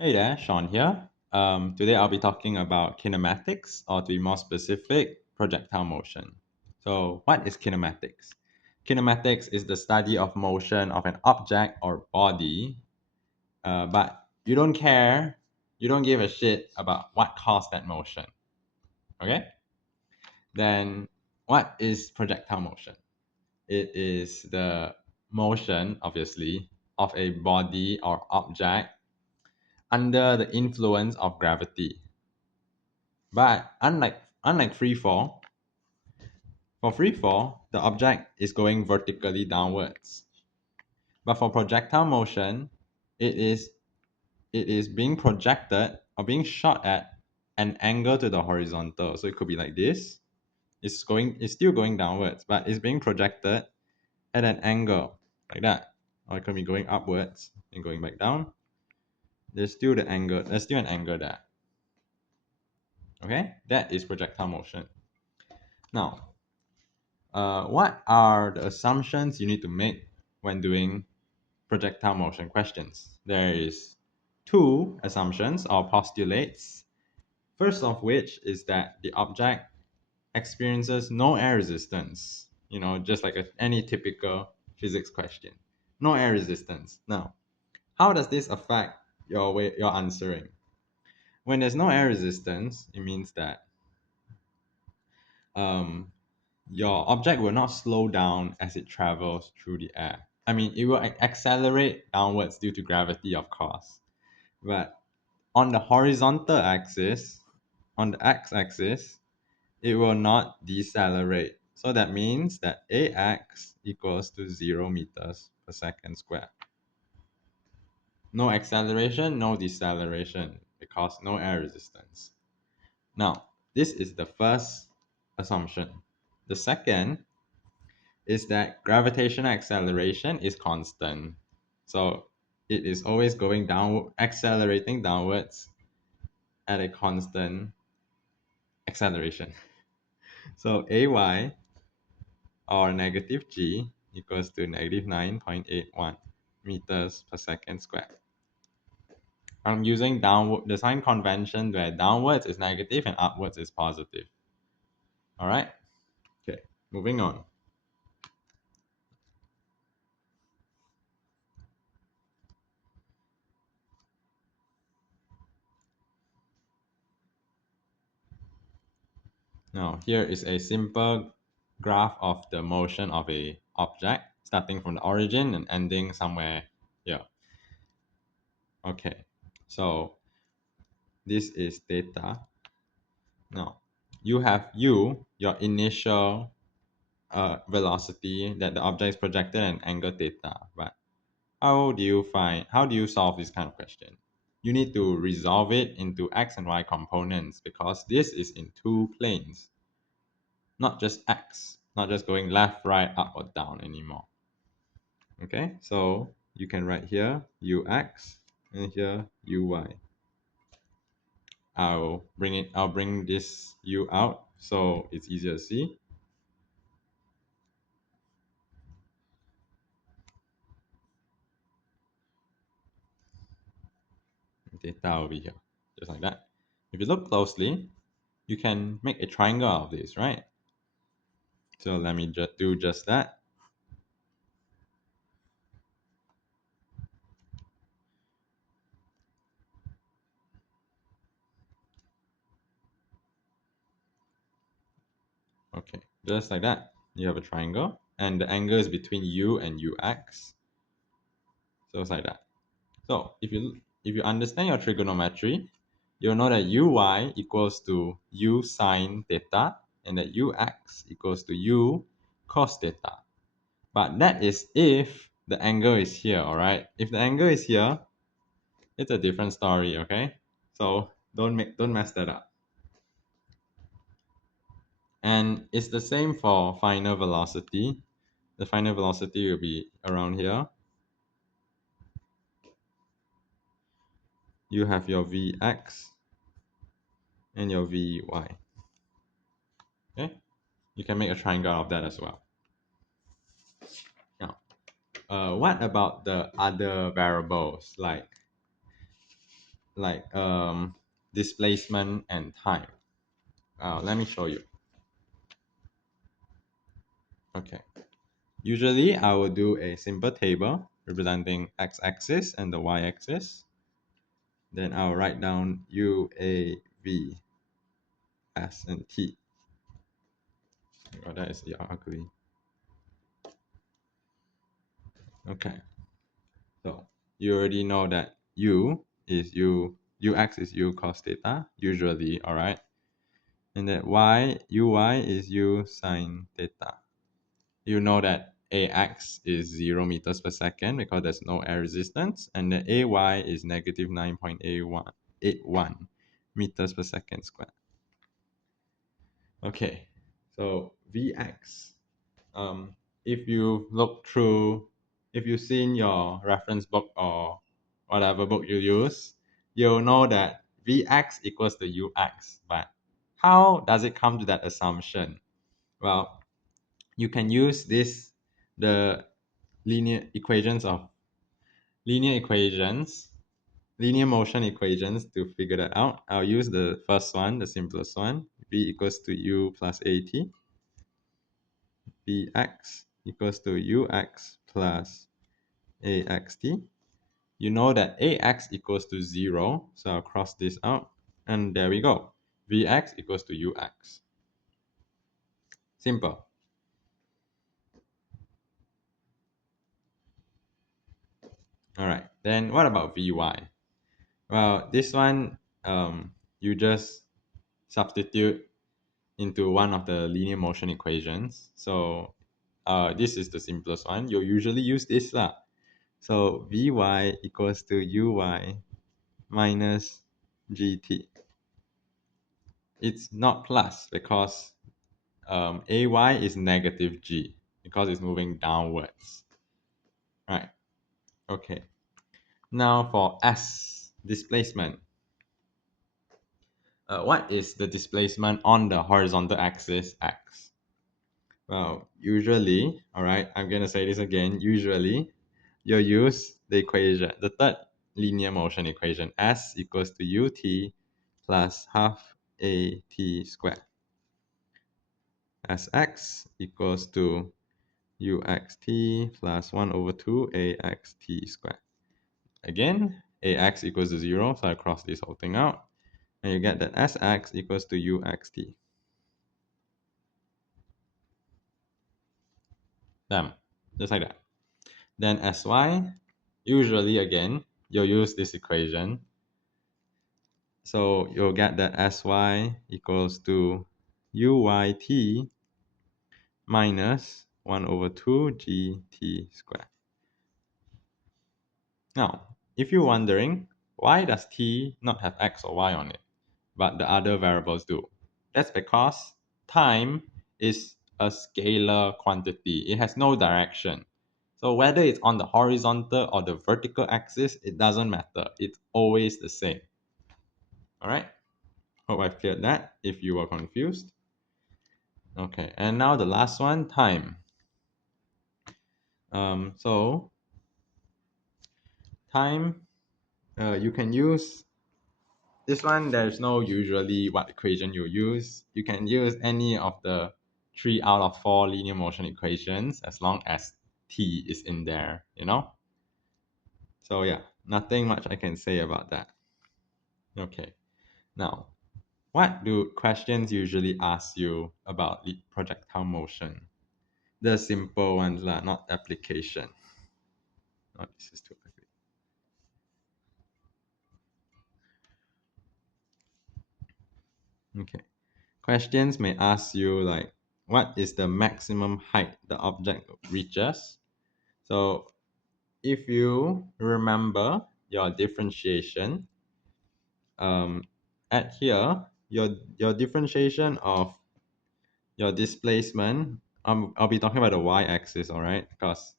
Hey there, Sean here. Today I'll be talking about kinematics, or to be more specific, projectile motion. So, what is kinematics? Kinematics is the study of motion of an object or body, but you don't care, you don't give a shit about what caused that motion. Okay? Then, what is projectile motion? It is the motion, obviously, of a body or object under the influence of gravity. But unlike free fall, for free fall, the object is going vertically downwards. But for projectile motion, it is it is being projected or being shot at an angle to the horizontal. So it could be like this. It's still going downwards, but it's being projected at an angle like that. Or it could be going upwards and going back down. There's still an angle there. Okay? That is projectile motion. Now, what are the assumptions you need to make when doing projectile motion questions? There is two assumptions or postulates. First of which is that the object experiences no air resistance. Just like any typical physics question. No air resistance. Now, how does this affect your answering? When there's no air resistance, it means that um, your object will not slow down as it travels through the air. I mean, it will accelerate downwards due to gravity, of course. But on the horizontal axis, on the x-axis, it will not decelerate. So that means that ax equals to 0 meters per second squared. No acceleration, no deceleration, because no air resistance. Now, this is the first assumption. The second is that gravitational acceleration is constant. So it is always going down, accelerating downwards at a constant acceleration. So ay or negative g equals to negative 9.81 meters per second squared. I'm using downward the sign convention where downwards is negative and upwards is positive. All right. Okay. Moving on. Now, here is a simple graph of the motion of a object, starting from the origin and ending somewhere here. Okay, so this is theta. Now, you have your initial velocity that the object is projected at an angle theta. But how do you solve this kind of question? You need to resolve it into x and y components because this is in two planes, not just x, not just going left, right, up, or down anymore. Okay, so you can write here ux and here uy. I'll bring this u out so it's easier to see. Theta will be here, just like that. If you look closely, you can make a triangle out of this, right? So let me do just that. Okay, just like that. You have a triangle, and the angle is between u and ux. So it's like that. So if you understand your trigonometry, you'll know that uy equals to u sine theta, and that ux equals to u cos theta. But that is if the angle is here, all right? If the angle is here, it's a different story, okay? So don't mess that up. And it's the same for final velocity. The final velocity will be around here. You have your Vx and your Vy. Okay? You can make a triangle out of that as well. Now, what about the other variables? like displacement and time. Let me show you. Okay. Usually I will do a simple table representing x-axis and the y-axis. Then I'll write down u, a, v, s, and t. Oh, that is ugly. Okay. So you already know that ux is u cos theta, usually, all right? And that uy is u sine theta. You know that ax is 0 meters per second because there's no air resistance, and the ay is negative 9.81 meters per second squared. Okay, so Vx, if you look through, if you've seen your reference book or whatever book you use, you'll know that Vx equals to Ux. But how does it come to that assumption? Well, you can use the linear equations of linear equations, linear motion equations to figure that out. I'll use the first one, the simplest one. V equals to U plus AT. Vx equals to Ux plus AXT. You know that AX equals to 0, so I'll cross this out. And there we go. Vx equals to Ux. Simple. All right. Then what about Vy? Well, this one, you just substitute into one of the linear motion equations. So this is the simplest one. You'll usually use this lah. So Vy equals to Uy minus GT. It's not plus because Ay is negative G because it's moving downwards. Right. Okay. Now for S, displacement. What is the displacement on the horizontal axis x? Well, usually, all right, I'm going to say this again. Usually, you'll use the equation, the third linear motion equation, S equals to ut plus half at squared. Sx equals to uxt plus 1 over 2 axt squared. Again, ax equals to 0, so I cross this whole thing out. And you get that Sx equals to uxt. Damn, just like that. Then Sy, usually again, you'll use this equation. So you'll get that Sy equals to uyt minus 1 over 2 gt squared. Now, if you're wondering, why does t not have x or y on it, but the other variables do? That's because time is a scalar quantity. It has no direction. So whether it's on the horizontal or the vertical axis, it doesn't matter. It's always the same. All right. Hope I've cleared that if you were confused. Okay, and now the last one, time. So time, you can use this one. There's no usually what equation you use. You can use any of the 3 out of 4 linear motion equations as long as t is in there, you know? So yeah, nothing much I can say about that. Okay, now what do questions usually ask you about projectile motion? The simple ones lah, not application. Oh, this is too ugly. Okay. Questions may ask you like, what is the maximum height the object reaches? So if you remember your differentiation, at here, your differentiation of your displacement, I'll be talking about the y-axis, all right? Because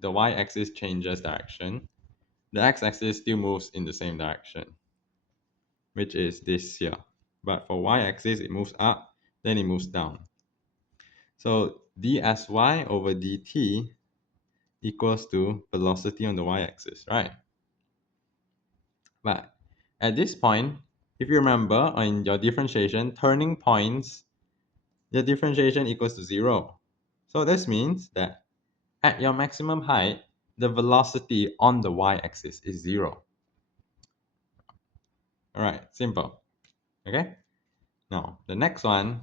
the y-axis changes direction. The x-axis still moves in the same direction, which is this here. But for y-axis, it moves up, then it moves down. So dsy over dt equals to velocity on the y-axis, right? But At this point, if you remember in your differentiation, turning points, the differentiation equals to 0. So this means that at your maximum height, the velocity on the y-axis is 0. All right, simple. Okay. Now the next one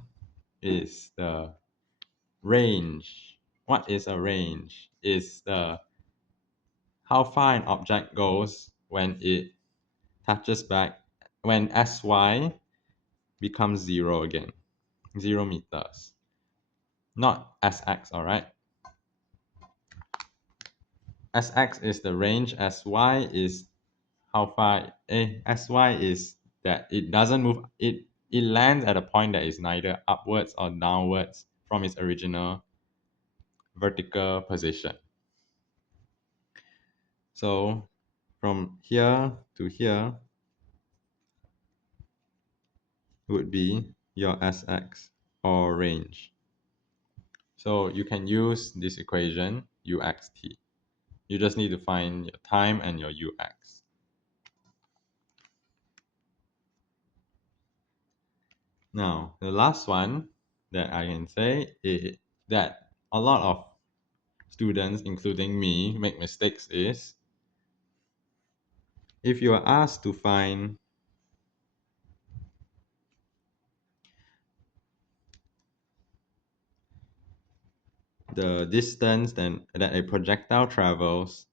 is the range. What is a range? Is the how far an object goes when it touches back when sy becomes 0 again, 0 meters, not sx. All right, sx is the range, sy is how far sy is that it doesn't move, it lands at a point that is neither upwards or downwards from its original vertical position. So from here to here would be your sx or range. So you can use this equation uxt. You just need to find your time and your ux. Now, the last one that I can say is that a lot of students, including me, make mistakes is if you are asked to find the distance that a projectile travels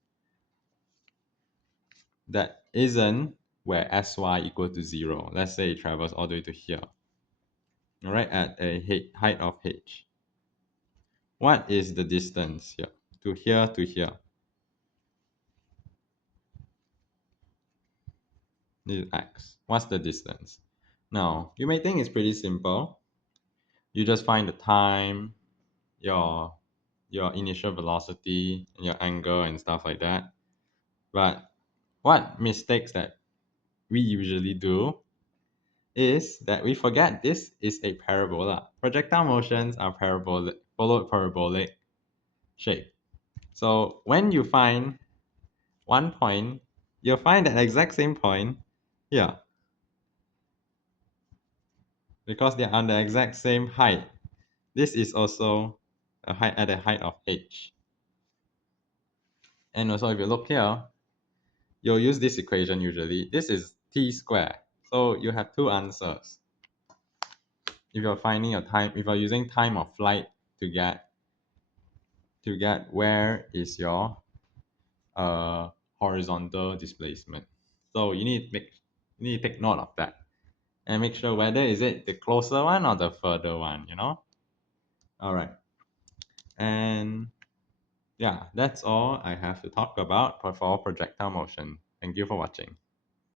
that isn't where sy equal to 0. Let's say it travels all the way to here, all right, at a height of h. What is the distance here? To here to here. This is x. What's the distance? Now, you may think it's pretty simple. You just find the time, your your initial velocity, and your angle and stuff like that. But what mistakes that we usually do is that we forget this is a parabola. Projectile motions are parabolic, followed parabolic shape. So when you find one point, you'll find that exact same point here because they're on the exact same height. This is also a height at a height of h. And also if you look here, you'll use this equation usually. This is t squared. So you have two answers. If you're finding a time, if you're using time of flight to get where is your horizontal displacement. So you need to take note of that and make sure whether is it the closer one or the further one, you know? All right. And yeah, that's all I have to talk about for projectile motion. Thank you for watching.